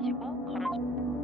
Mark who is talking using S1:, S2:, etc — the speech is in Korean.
S1: 하시고 걸어줍니다.